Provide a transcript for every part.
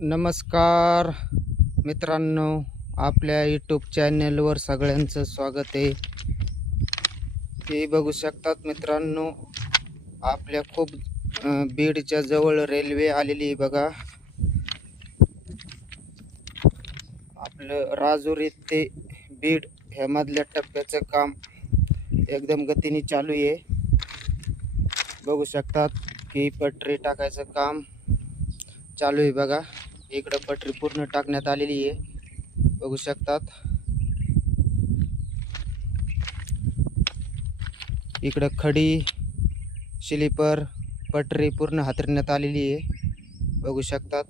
नमस्कार मित्रांनो आपल्या यूट्यूब चॅनलवर सगळ्यांचं स्वागत आहे. ते बघू शकतात मित्रांनो आपल्या खूप बीडच्या जवळ रेल्वे आलेली आहे बघा. आपलं राजुरी ते बीड ह्यामधल्या टप्प्याचं काम एकदम गतीने चालू आहे. बघू शकतात की पटरी टाकायचं काम चालू आहे बघा. इकडं पटरी पूर्ण टाकण्यात आलेली आहे. बघू शकतात. इकडं खडी स्लीपर पटरी पूर्ण हातरण्यात आलेली आहे. बघू शकतात.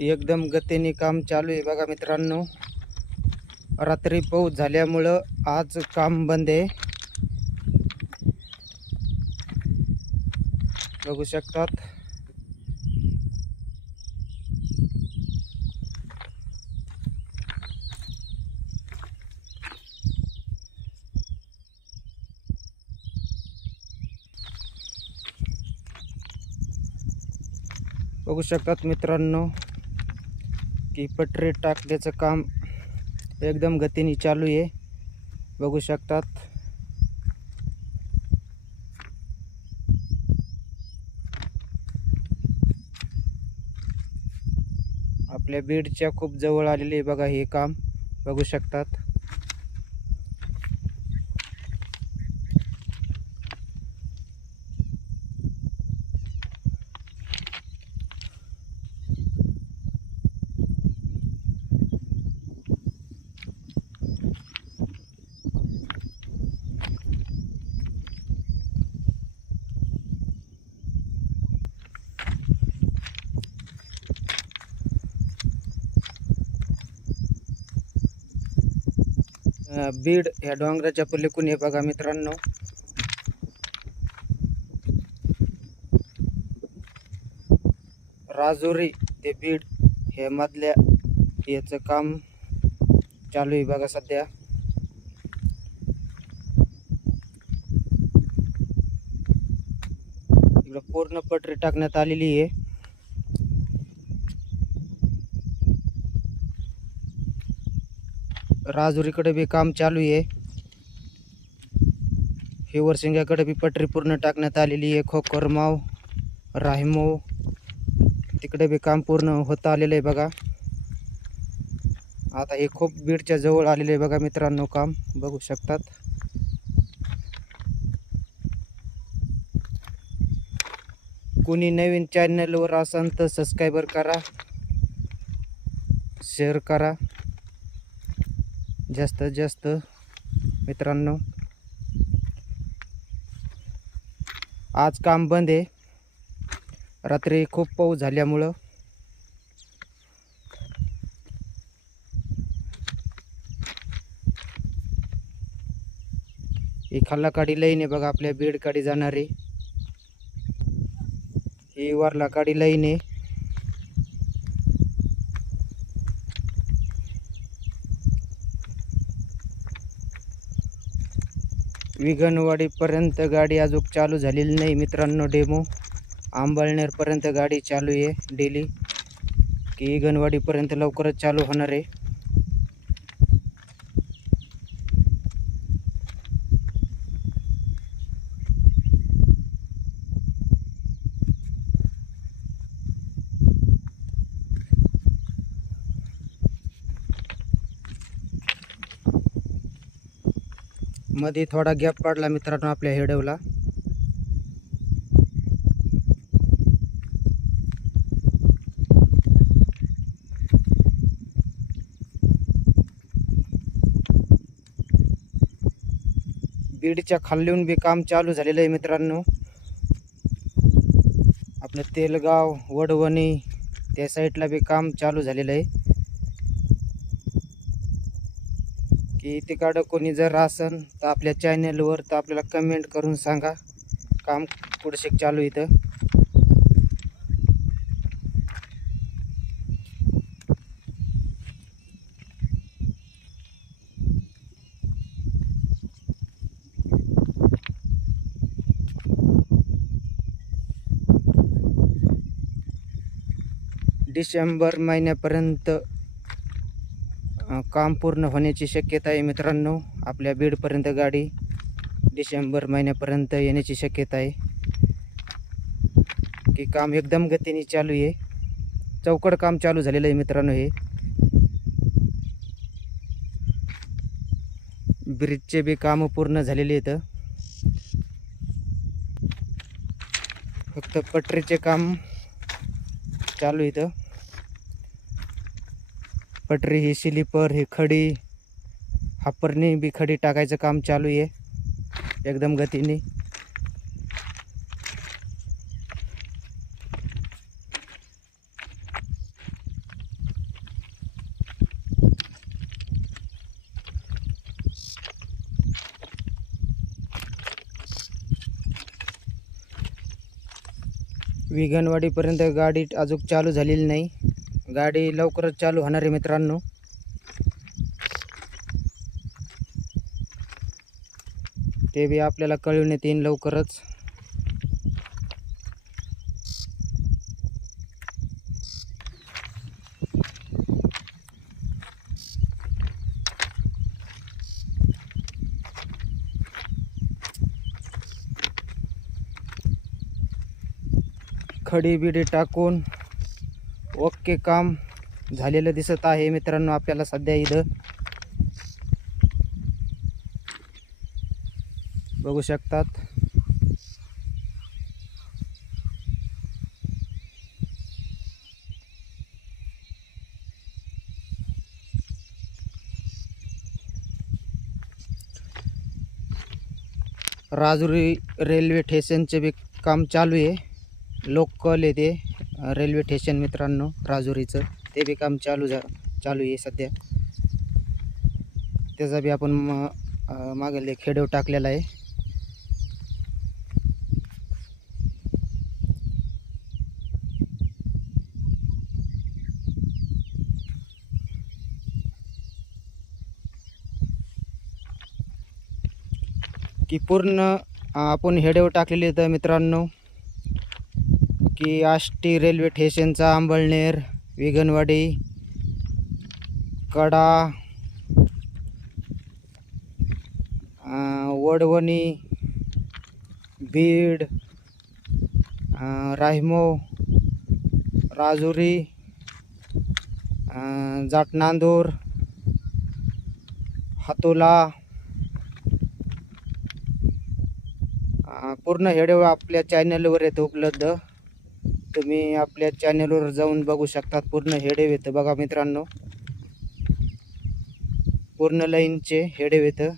एकदम गतीने काम चालू आहे बघा मित्रांनो. रात्री पाऊस झाल्यामुळं आज काम बंद आहे. बघू शकतात. बघू शकतात मित्रांनो. की पटरी टाकण्याचं काम एकदम गतीने चालू आहे. बघू शकतात. आपल्या बीडच्या खूप जवळ आलेले आहे बघा हे काम. बघू शकतात. बीड ह्या डोंगराच्या पलीकून हे बघा मित्रांनो. राजुरी ते बीड हे मधल्या याचं काम चालू आहे बघा सध्या. इकडं पूर्ण पटरी टाकण्यात आलेली आहे. राजुरीकडे बी काम चालू आहे. हिवरसिंग्याकडे बी पटरी पूर्ण टाकण्यात आलेली आहे. खोकरमाव राहिमो तिकडे बी काम पूर्ण होत आलेलं आहे बघा. आता हे खूप बीडच्या जवळ आलेले आहे बघा मित्रांनो काम. बघू शकतात. कुणी नवीन चॅनलवर असाल तर सबस्क्राईबर करा शेअर करा. जास्तीत जास्त मित्रांनो. आज काम बंद आहे. रात्री खूप पाऊस झाल्यामुळं. ही खाल्लाकाडी लाईन आहे बघा आपल्या बीडकाडी जाणारी. ही वारलाकाडी लाईन आहे. विघनवाडीपर्यंत गाडी अजून चालू झालेली नाही. मित्रांनो डेमो आंबळनेरपर्यंत गाडी चालू आहे. डेली की विगणवाडीपर्यंत लवकरच चालू होणार आहे. मध्ये थोडा गॅप पडला मित्रांनो आपल्या हेडवला. बीडच्या खाल्लीहून बी काम चालू झालेलं आहे मित्रांनो. आपलं तेलगाव वडवणी त्या साईडला बी काम चालू झालेलं आहे. की तिकडं कोणी जर असन तर आपल्या चॅनलवर तर आपल्याला कमेंट करून सांगा. काम पुढशेक चालू इथं. डिसेंबर महिन्यापर्यंत काम पूर्ण होण्याची शक्यता आहे मित्रांनो. आपल्या बीडपर्यंत गाडी डिसेंबर महिन्यापर्यंत येण्याची शक्यता आहे. की काम एकदम गतीने चालू आहे. चौकड काम चालू झालेलं आहे मित्रांनो हे. ब्रिजचे बी कामं पूर्ण झालेले आहेत. फक्त पटरीचे काम चालू इथं पटरी ही स्लीपर ही खडी. हापरनी बी खडी टाकायचं काम चालू आहे. एकदम गतीने. विघनवाडीपर्यंत गाडी अजून चालू झालेली नाही. गाडी लवकरच चालू होणार आहे मित्रांनो. ते बी आपल्याला कळवण्यात येईल लवकरच. खडी बिडी टाकून ओके काम झालेलं दिसत आहे मित्रांनो आपल्याला सध्या इथं. बघू शकतात. राजुरी रेल्वे स्टेशनचे बी काम चालू आहे. लोकल येते रेल्वे स्टेशन मित्रांनो राजुरीचं. ते बी काम चालू झा चालू आहे सध्या. त्याचा बी आपण म अ, मागले खेडेव टाकलेला आहे. की पूर्ण आपण हेडेव टाकलेले तर मित्रांनो. की आष्टी रेल्वे स्टेशनचा आंबळनेर विगनवाडी कडा वडवणी बीड राहिमो राजुरी जाटनांदूर हातोला पूर्ण हेडे आपल्या चॅनलवर येतं उपलब्ध. तुम्ही आपल्या चॅनेलवर जाऊन बघू शकतात पूर्ण हेडेव येतं बघा मित्रांनो. पूर्ण लाईनचे हेडेव येतं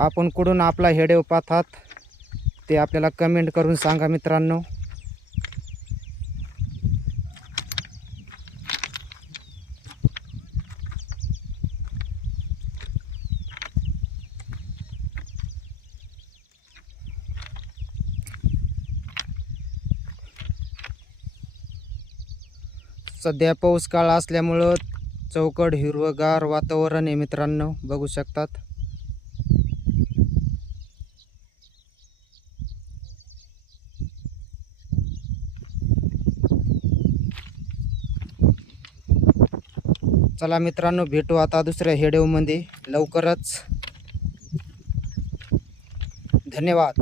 आपण कुठून आपला हेडेव पाहतात ते आपल्याला कमेंट करून सांगा मित्रांनो. सध्या पाऊस काळ असल्यामुळं चौकड हिरवगार वातावरण आहे मित्रांनो. बघू शकतात. चला मित्रांनो भेटू आता दुसऱ्या हेडेवमध्ये लवकरच. धन्यवाद.